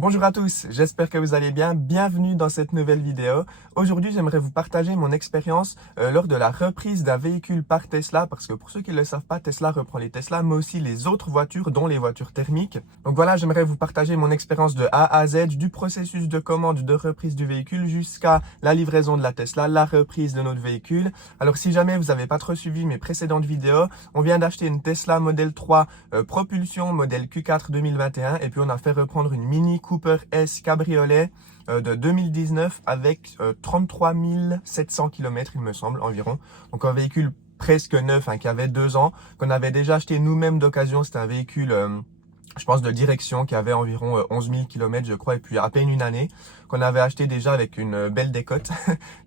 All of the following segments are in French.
Bonjour à tous, j'espère que vous allez bien. Bienvenue dans cette nouvelle vidéo. Aujourd'hui, j'aimerais vous partager mon expérience lors de la reprise d'un véhicule par Tesla, parce que pour ceux qui ne le savent pas, Tesla reprend les Tesla, mais aussi les autres voitures, dont les voitures thermiques. Donc voilà, j'aimerais vous partager mon expérience de A à Z, du processus de commande, de reprise du véhicule, jusqu'à la livraison de la Tesla, la reprise de notre véhicule. Alors si jamais vous n'avez pas trop suivi mes précédentes vidéos, on vient d'acheter une Tesla Model 3 propulsion modèle Q4 2021, et puis on a fait reprendre une Mini Cooper S cabriolet de 2019 avec 33 700 km il me semble environ. Donc un véhicule presque neuf, qui avait 2 ans, qu'on avait déjà acheté nous-mêmes d'occasion. C'était un véhicule je pense de direction qui avait environ 11 000 km je crois, et puis à peine une année, qu'on avait acheté déjà avec une belle décote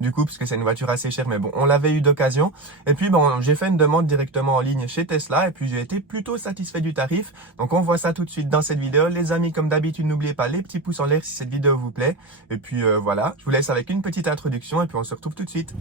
du coup, parce que c'est une voiture assez chère, mais bon, on l'avait eu d'occasion. Et puis bon, j'ai fait une demande directement en ligne chez Tesla, et puis j'ai été plutôt satisfait du tarif. Donc on voit ça tout de suite dans cette vidéo. Les amis, comme d'habitude, n'oubliez pas les petits pouces en l'air si cette vidéo vous plaît. Et puis voilà, je vous laisse avec une petite introduction, et puis on se retrouve tout de suite.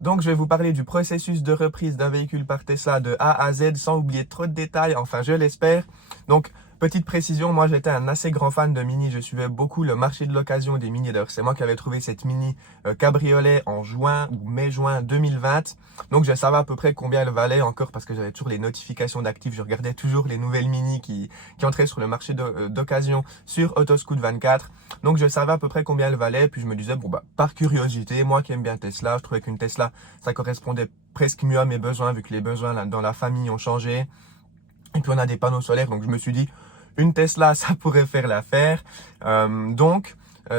Donc, je vais vous parler du processus de reprise d'un véhicule par Tesla de A à Z, sans oublier trop de détails, enfin je l'espère. Donc, petite précision, moi j'étais un assez grand fan de Mini, je suivais beaucoup le marché de l'occasion des Mini. D'ailleurs, c'est moi qui avais trouvé cette Mini cabriolet en juin ou mai-juin 2020. Donc, je savais à peu près combien elle valait encore, parce que j'avais toujours les notifications d'actifs. Je regardais toujours les nouvelles Mini qui entraient sur le marché d'occasion sur Autoscout24. Donc, je savais à peu près combien elle valait. Puis, je me disais, bon, bah, par curiosité, moi qui aime bien Tesla, je trouvais qu'une Tesla, ça correspondait presque mieux à mes besoins, vu que les besoins dans la famille ont changé. Et puis on a des panneaux solaires, donc je me suis dit, une Tesla, ça pourrait faire l'affaire.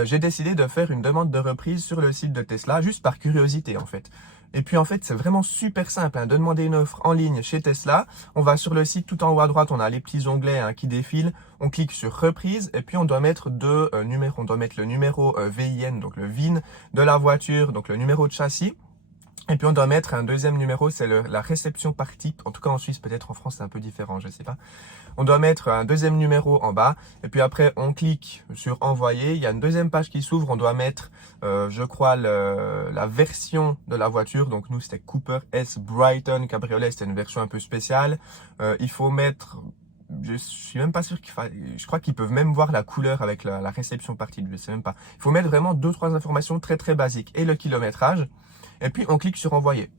J'ai décidé de faire une demande de reprise sur le site de Tesla, juste par curiosité en fait. Et puis en fait, c'est vraiment super simple de demander une offre en ligne chez Tesla. On va sur le site, tout en haut à droite, on a les petits onglets qui défilent. On clique sur reprise, et puis on doit mettre deux numéros. On doit mettre le numéro VIN, donc le VIN de la voiture, donc le numéro de châssis. Et puis on doit mettre un deuxième numéro, c'est la réception par type. En tout cas en Suisse, peut-être en France c'est un peu différent, je sais pas. On doit mettre un deuxième numéro en bas. Et puis après on clique sur envoyer. Il y a une deuxième page qui s'ouvre. On doit mettre, je crois, la version de la voiture. Donc nous c'était Cooper S Brighton Cabriolet. C'était une version un peu spéciale. Il faut mettre... Je suis même pas sûr je crois qu'ils peuvent même voir la couleur avec la réception par type. Je sais même pas. Il faut mettre vraiment 2-3 informations très très basiques. Et le kilométrage. Et puis, on clique sur envoyer.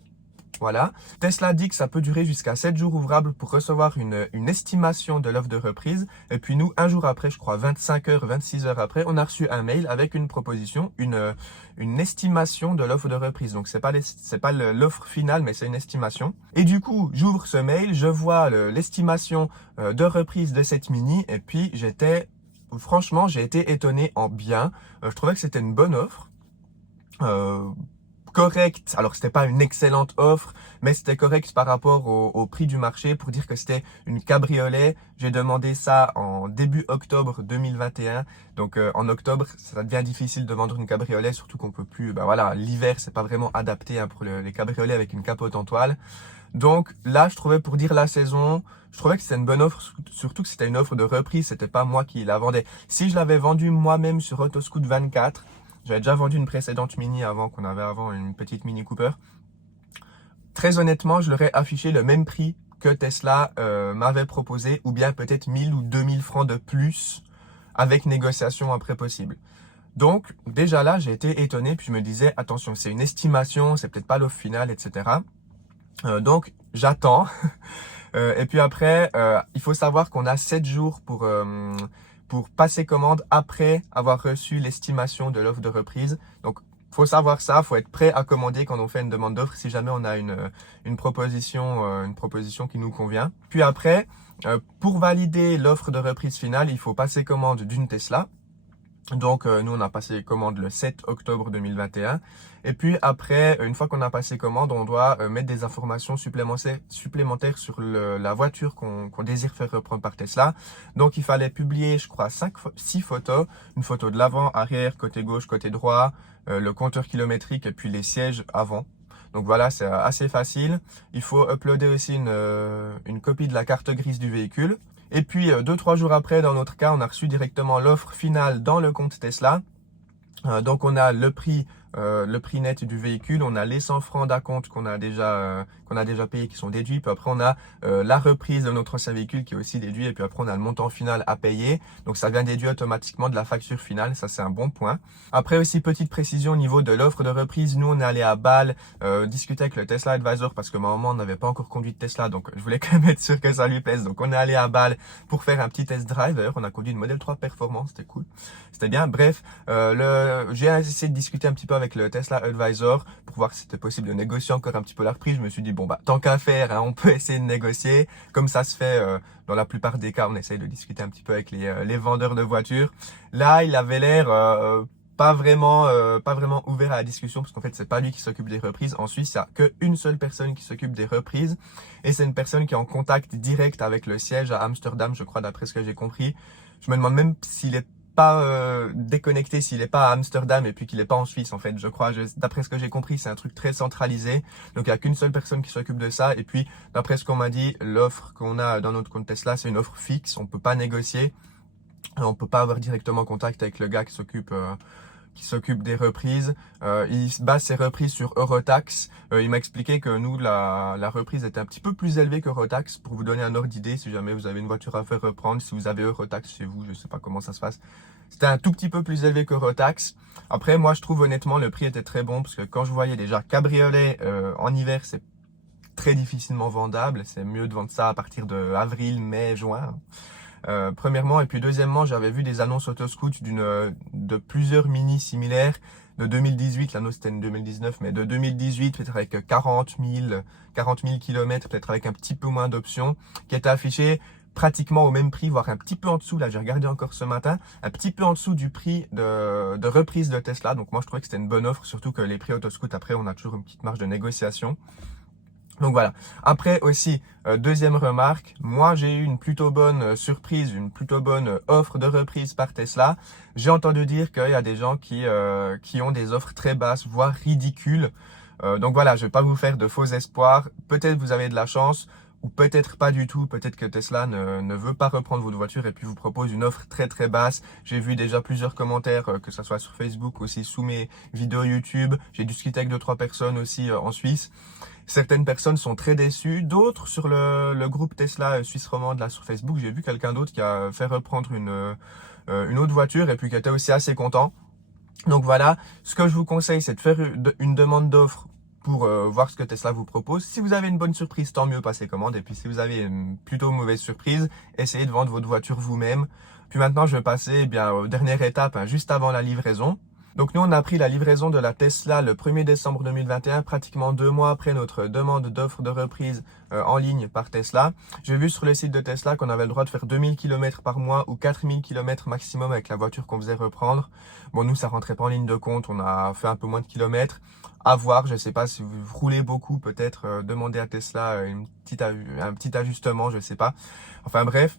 Voilà. Tesla dit que ça peut durer jusqu'à 7 jours ouvrables pour recevoir une estimation de l'offre de reprise. Et puis nous, un jour après, je crois 25 heures, 26 heures après, on a reçu un mail avec une proposition, une estimation de l'offre de reprise. Donc c'est pas l'offre finale, mais c'est une estimation. Et du coup, j'ouvre ce mail, je vois l'estimation de reprise de cette Mini, et puis franchement, j'ai été étonné en bien. Je trouvais que c'était une bonne offre. Correct. Alors c'était pas une excellente offre, mais c'était correct par rapport au prix du marché. Pour dire que c'était une cabriolet, j'ai demandé ça en début octobre 2021. Donc en octobre, ça devient difficile de vendre une cabriolet, surtout qu'on peut plus. Ben voilà, l'hiver c'est pas vraiment adapté pour les cabriolets avec une capote en toile. Donc là, je trouvais, pour dire la saison, je trouvais que c'était une bonne offre, surtout que c'était une offre de reprise. C'était pas moi qui la vendais. Si je l'avais vendue moi-même sur Autoscout24, j'avais déjà vendu une précédente Mini qu'on avait avant, une petite Mini Cooper. Très honnêtement, je leur ai affiché le même prix que Tesla m'avait proposé, ou bien peut-être 1000 ou 2000 francs de plus, avec négociation après possible. Donc, déjà là, j'ai été étonné, puis je me disais, attention, c'est une estimation, c'est peut-être pas l'offre finale, etc. Donc, j'attends. Et puis après, il faut savoir qu'on a 7 jours pour passer commande après avoir reçu l'estimation de l'offre de reprise. Donc, faut savoir ça, faut être prêt à commander quand on fait une demande d'offre si jamais on a une proposition qui nous convient. Puis après, pour valider l'offre de reprise finale, il faut passer commande d'une Tesla. Donc, nous, on a passé commande le 7 octobre 2021. Et puis après, une fois qu'on a passé commande, on doit mettre des informations supplémentaires sur la voiture qu'on désire faire reprendre par Tesla. Donc, il fallait publier, je crois, 6 photos. Une photo de l'avant, arrière, côté gauche, côté droit, le compteur kilométrique et puis les sièges avant. Donc voilà, c'est assez facile. Il faut uploader aussi une copie de la carte grise du véhicule. Et puis, 2-3 jours après, dans notre cas, on a reçu directement l'offre finale dans le compte Tesla. Donc, on a le prix le prix net du véhicule, on a les 100 francs d'acompte qu'on a déjà payé qui sont déduits, puis après on a la reprise de notre ancien véhicule qui est aussi déduit, et puis après on a le montant final à payer, donc ça vient déduit automatiquement de la facture finale, ça c'est un bon point. Après aussi, petite précision au niveau de l'offre de reprise, nous on est allé à Bâle discuter avec le Tesla Advisor parce que ma maman n'avait pas encore conduit de Tesla, donc je voulais quand même être sûr que ça lui plaise, donc on est allé à Bâle pour faire un petit test drive. D'ailleurs on a conduit une Model 3 Performance, c'était cool, c'était bien. Bref, j'ai essayé de discuter un petit peu avec le Tesla Advisor pour voir si c'était possible de négocier encore un petit peu la reprise. Je me suis dit bon bah tant qu'à faire, hein, on peut essayer de négocier, comme ça se fait dans la plupart des cas, on essaye de discuter un petit peu avec les vendeurs de voitures. Là il avait l'air pas vraiment ouvert à la discussion, parce qu'en fait c'est pas lui qui s'occupe des reprises. En Suisse, il n'y a qu'une seule personne qui s'occupe des reprises, et c'est une personne qui est en contact direct avec le siège à Amsterdam, je crois, d'après ce que j'ai compris. Je me demande même s'il est pas déconnecté, s'il est pas à Amsterdam et puis qu'il est pas en Suisse, en fait. Je crois, d'après ce que j'ai compris, c'est un truc très centralisé, donc il y a qu'une seule personne qui s'occupe de ça. Et puis d'après ce qu'on m'a dit, l'offre qu'on a dans notre compte Tesla, c'est une offre fixe, on peut pas négocier, on peut pas avoir directement contact avec le gars qui s'occupe des reprises. Il se base ses reprises sur Eurotax. Il m'a expliqué que nous, la reprise était un petit peu plus élevée qu'Eurotax. Pour vous donner un ordre d'idée, si jamais vous avez une voiture à faire reprendre, si vous avez Eurotax chez vous, je sais pas comment ça se passe. C'était un tout petit peu plus élevé qu'Eurotax. Après, moi, je trouve honnêtement, le prix était très bon, parce que quand je voyais déjà cabriolet en hiver, c'est très difficilement vendable. C'est mieux de vendre ça à partir de avril, mai, juin. Premièrement, et puis deuxièmement, j'avais vu des annonces Autoscoot de plusieurs mini similaires de 2018, l'annonce c'était en 2019, mais de 2018, peut-être avec 40 000 km, peut-être avec un petit peu moins d'options, qui étaient affichées pratiquement au même prix, voire un petit peu en dessous. Là, j'ai regardé encore ce matin, un petit peu en dessous du prix de reprise de Tesla. Donc moi, je trouvais que c'était une bonne offre, surtout que les prix Autoscoot, après, on a toujours une petite marge de négociation. Donc voilà. Après aussi, deuxième remarque, moi j'ai eu une plutôt bonne surprise, une plutôt bonne offre de reprise par Tesla. J'ai entendu dire qu'il y a des gens qui ont des offres très basses, voire ridicules. Donc voilà, je vais pas vous faire de faux espoirs. Peut-être vous avez de la chance, ou peut-être pas du tout. Peut-être que Tesla ne veut pas reprendre votre voiture et puis vous propose une offre très très basse. J'ai vu déjà plusieurs commentaires, que ce soit sur Facebook, aussi sous mes vidéos YouTube. J'ai discuté avec 2-3 personnes aussi en Suisse. Certaines personnes sont très déçues, d'autres sur le groupe Tesla Suisse romande là sur Facebook, j'ai vu quelqu'un d'autre qui a fait reprendre une autre voiture et puis qui était aussi assez content. Donc voilà, ce que je vous conseille, c'est de faire une demande d'offre pour voir ce que Tesla vous propose. Si vous avez une bonne surprise, tant mieux, passez commande. Et puis si vous avez une plutôt mauvaise surprise, essayez de vendre votre voiture vous-même. Puis maintenant, je vais passer aux dernières étapes, hein, juste avant la livraison. Donc nous, on a pris la livraison de la Tesla le 1er décembre 2021, pratiquement 2 mois après notre demande d'offre de reprise en ligne par Tesla. J'ai vu sur le site de Tesla qu'on avait le droit de faire 2000 km par mois ou 4000 km maximum avec la voiture qu'on faisait reprendre. Bon, nous, ça rentrait pas en ligne de compte, on a fait un peu moins de kilomètres. À voir, je sais pas si vous roulez beaucoup, peut-être demander à Tesla un petit ajustement, je sais pas. Enfin bref.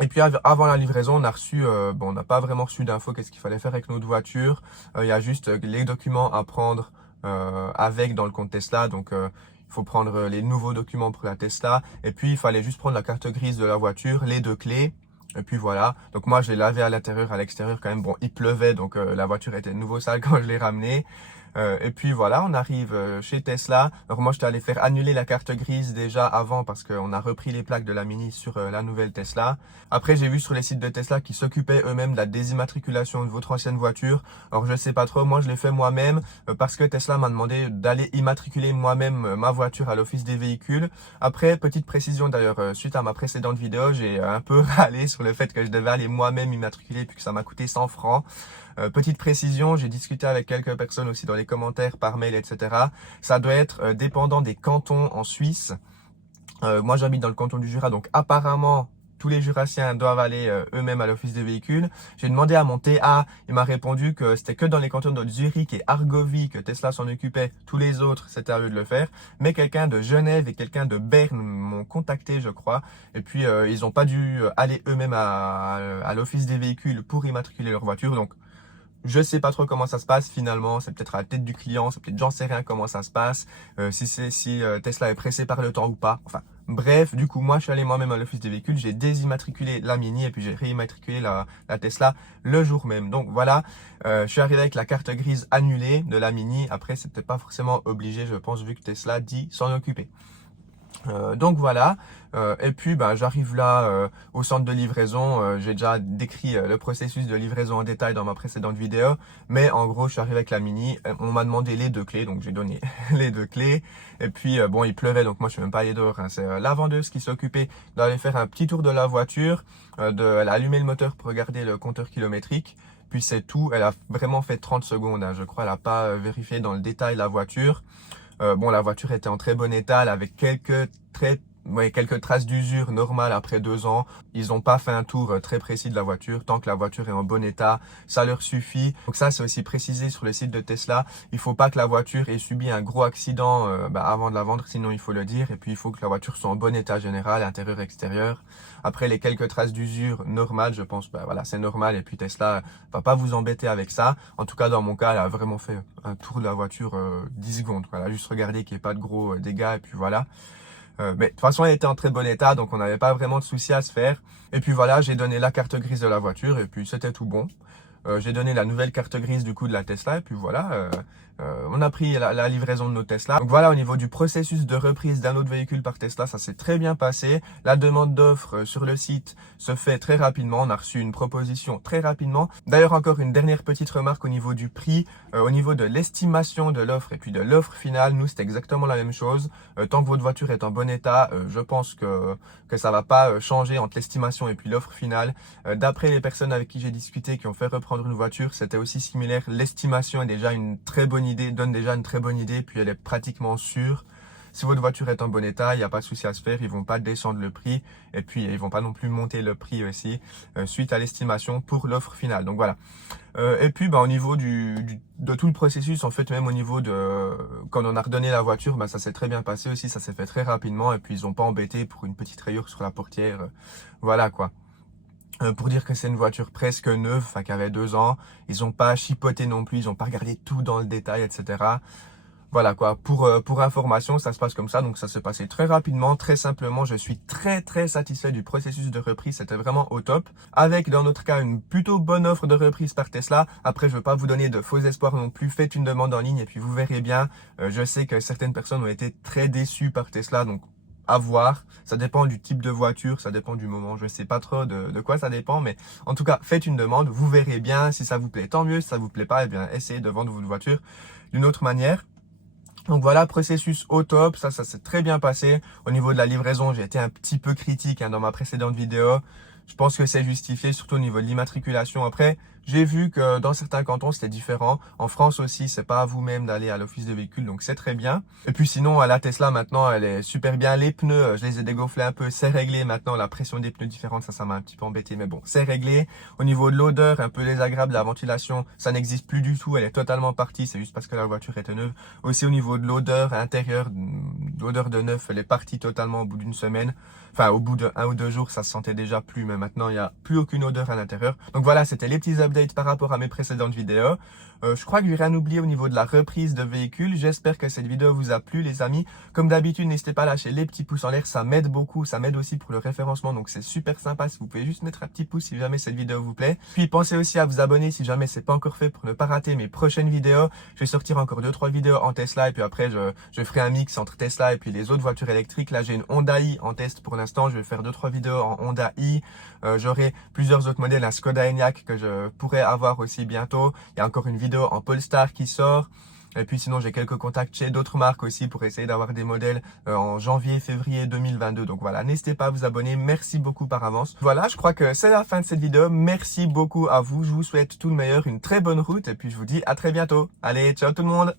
Et puis avant la livraison, on a reçu, on n'a pas vraiment reçu d'infos qu'est-ce qu'il fallait faire avec notre voiture. Il y a juste les documents à prendre avec dans le compte Tesla. Donc il faut prendre les nouveaux documents pour la Tesla. Et puis il fallait juste prendre la carte grise de la voiture, les 2 clés. Et puis voilà. Donc moi je l'ai lavé à l'intérieur, à l'extérieur quand même. Bon, il pleuvait, donc la voiture était de nouveau sale quand je l'ai ramenée. Et puis voilà, on arrive chez Tesla. Alors moi, j'étais allé faire annuler la carte grise déjà avant parce qu'on a repris les plaques de la Mini sur la nouvelle Tesla. Après, j'ai vu sur les sites de Tesla qui s'occupaient eux-mêmes de la désimmatriculation de votre ancienne voiture. Alors je sais pas trop, moi je l'ai fait moi-même parce que Tesla m'a demandé d'aller immatriculer moi-même ma voiture à l'office des véhicules. Après, petite précision d'ailleurs, suite à ma précédente vidéo, j'ai un peu râlé sur le fait que je devais aller moi-même immatriculer puis que ça m'a coûté 100 francs. Petite précision, j'ai discuté avec quelques personnes aussi dans les commentaires, par mail, etc. Ça doit être dépendant des cantons en Suisse. Moi, j'habite dans le canton du Jura, donc apparemment, tous les Jurassiens doivent aller eux-mêmes à l'office des véhicules. J'ai demandé à mon TA, il m'a répondu que c'était que dans les cantons de Zurich et Argovie que Tesla s'en occupait. Tous les autres, c'était à eux de le faire. Mais quelqu'un de Genève et quelqu'un de Berne m'ont contacté, je crois. Et puis, ils n'ont pas dû aller eux-mêmes à l'office des véhicules pour immatriculer leur voiture. Donc, je sais pas trop comment ça se passe finalement, c'est peut-être à la tête du client, c'est peut-être j'en sais rien comment ça se passe, si Tesla est pressé par le temps ou pas. Enfin, Bref, du coup, moi, je suis allé moi-même à l'office des véhicules, j'ai désimmatriculé la Mini et puis j'ai réimmatriculé la Tesla le jour même. Donc voilà, je suis arrivé avec la carte grise annulée de la Mini. Après, c'était pas forcément obligé, je pense, vu que Tesla dit s'en occuper. Donc voilà, et puis j'arrive là au centre de livraison. J'ai déjà décrit le processus de livraison en détail dans ma précédente vidéo, mais en gros je suis arrivé avec la Mini, on m'a demandé les 2 clés, donc j'ai donné les 2 clés, et puis bon, il pleuvait, donc moi je suis même pas allé dehors, hein. C'est la vendeuse qui s'occupait d'aller faire un petit tour de la voiture, elle a allumé le moteur pour regarder le compteur kilométrique, puis c'est tout. Elle a vraiment fait 30 secondes, hein, je crois. Elle a pas vérifié dans le détail la voiture. Bon, la voiture était en très bon état, elle avait quelques traces d'usure normales après 2 ans. Ils n'ont pas fait un tour très précis de la voiture. Tant que la voiture est en bon état, ça leur suffit. Donc ça, c'est aussi précisé sur le site de Tesla. Il faut pas que la voiture ait subi un gros accident avant de la vendre, sinon il faut le dire. Et puis il faut que la voiture soit en bon état général, intérieur, extérieur. Après, les quelques traces d'usure normales, je pense, voilà, c'est normal. Et puis Tesla va pas vous embêter avec ça. En tout cas, dans mon cas, elle a vraiment fait un tour de la voiture 10 secondes. Voilà, juste regarder qu'il n'y ait pas de gros dégâts et puis voilà. Mais de toute façon, elle était en très bon état, donc on n'avait pas vraiment de soucis à se faire. Et puis voilà, j'ai donné la carte grise de la voiture et puis c'était tout bon. J'ai donné la nouvelle carte grise du coup de la Tesla et puis voilà, on a pris la livraison de nos Tesla. Donc voilà, au niveau du processus de reprise d'un autre véhicule par Tesla, ça s'est très bien passé. La demande d'offre sur le site se fait très rapidement. On a reçu une proposition très rapidement. D'ailleurs, encore une dernière petite remarque au niveau du prix, au niveau de l'estimation de l'offre et puis de l'offre finale, nous c'est exactement la même chose. Tant que votre voiture est en bon état, je pense que ça va pas changer entre l'estimation et puis l'offre finale. D'après les personnes avec qui j'ai discuté qui ont fait reprendre une voiture, c'était aussi similaire. L'estimation est déjà une très bonne idée, donne déjà une très bonne idée, puis elle est pratiquement sûre. Si votre voiture est en bon état, il n'y a pas de souci à se faire, ils vont pas descendre le prix et puis ils vont pas non plus monter le prix aussi suite à l'estimation pour l'offre finale. Donc voilà. Et puis au niveau de tout le processus, en fait, même au niveau de quand on a redonné la voiture, ça s'est très bien passé aussi, ça s'est fait très rapidement et puis ils ont pas embêté pour une petite rayure sur la portière. Voilà quoi. Pour dire que c'est une voiture presque neuve, qui avait 2 ans. Ils ont pas chipoté non plus, ils ont pas regardé tout dans le détail, etc. Voilà quoi, pour information, ça se passe comme ça, donc ça s'est passé très rapidement, très simplement. Je suis très très satisfait du processus de reprise, c'était vraiment au top. Avec dans notre cas une plutôt bonne offre de reprise par Tesla. Après, je veux pas vous donner de faux espoirs non plus, faites une demande en ligne et puis vous verrez bien. Je sais que certaines personnes ont été très déçues par Tesla, donc à voir, ça dépend du type de voiture, ça dépend du moment, je sais pas trop de quoi ça dépend, mais en tout cas, faites une demande, vous verrez bien, si ça vous plaît, tant mieux, si ça vous plaît pas, eh bien, essayez de vendre votre voiture d'une autre manière. Donc voilà, processus au top, ça s'est très bien passé. Au niveau de la livraison, j'ai été un petit peu critique dans ma précédente vidéo. Je pense que c'est justifié, surtout au niveau de l'immatriculation. Après, j'ai vu que dans certains cantons, c'était différent. En France aussi, c'est pas à vous-même d'aller à l'office de véhicule, donc c'est très bien. Et puis sinon, la Tesla, maintenant, elle est super bien. Les pneus, je les ai dégonflés un peu, c'est réglé. Maintenant, la pression des pneus différente, ça m'a un petit peu embêté, mais bon, c'est réglé. Au niveau de l'odeur, un peu désagréable, la ventilation, ça n'existe plus du tout. Elle est totalement partie, c'est juste parce que la voiture était neuve. Aussi au niveau de l'odeur intérieure, l'odeur de neuf, elle est partie totalement au bout d'une semaine. Enfin, au bout de 1 ou 2 jours, ça se sentait déjà plus, mais maintenant, il n'y a plus aucune odeur à l'intérieur. Donc voilà, c'était les petits updates par rapport à mes précédentes vidéos. Je crois que j'ai rien oublié au niveau de la reprise de véhicule. J'espère que cette vidéo vous a plu, les amis. Comme d'habitude, n'hésitez pas à lâcher les petits pouces en l'air, ça m'aide beaucoup. Ça m'aide aussi pour le référencement, donc c'est super sympa si vous pouvez juste mettre un petit pouce si jamais cette vidéo vous plaît. Puis pensez aussi à vous abonner si jamais c'est pas encore fait pour ne pas rater mes prochaines vidéos. Je vais sortir encore 2-3 vidéos en Tesla et puis après, je ferai un mix entre Tesla et puis les autres voitures électriques. Là, j'ai une Honda i en test pour l'instant. Je vais faire 2-3 vidéos en Honda i. J'aurai plusieurs autres modèles, un Skoda Enyaq que je pourrais avoir aussi bientôt. Il y a encore une vidéo en Polestar qui sort. Et puis sinon, j'ai quelques contacts chez d'autres marques aussi pour essayer d'avoir des modèles en janvier, février 2022. Donc voilà, n'hésitez pas à vous abonner. Merci beaucoup par avance. Voilà, je crois que c'est la fin de cette vidéo. Merci beaucoup à vous. Je vous souhaite tout le meilleur, une très bonne route. Et puis je vous dis à très bientôt. Allez, ciao tout le monde!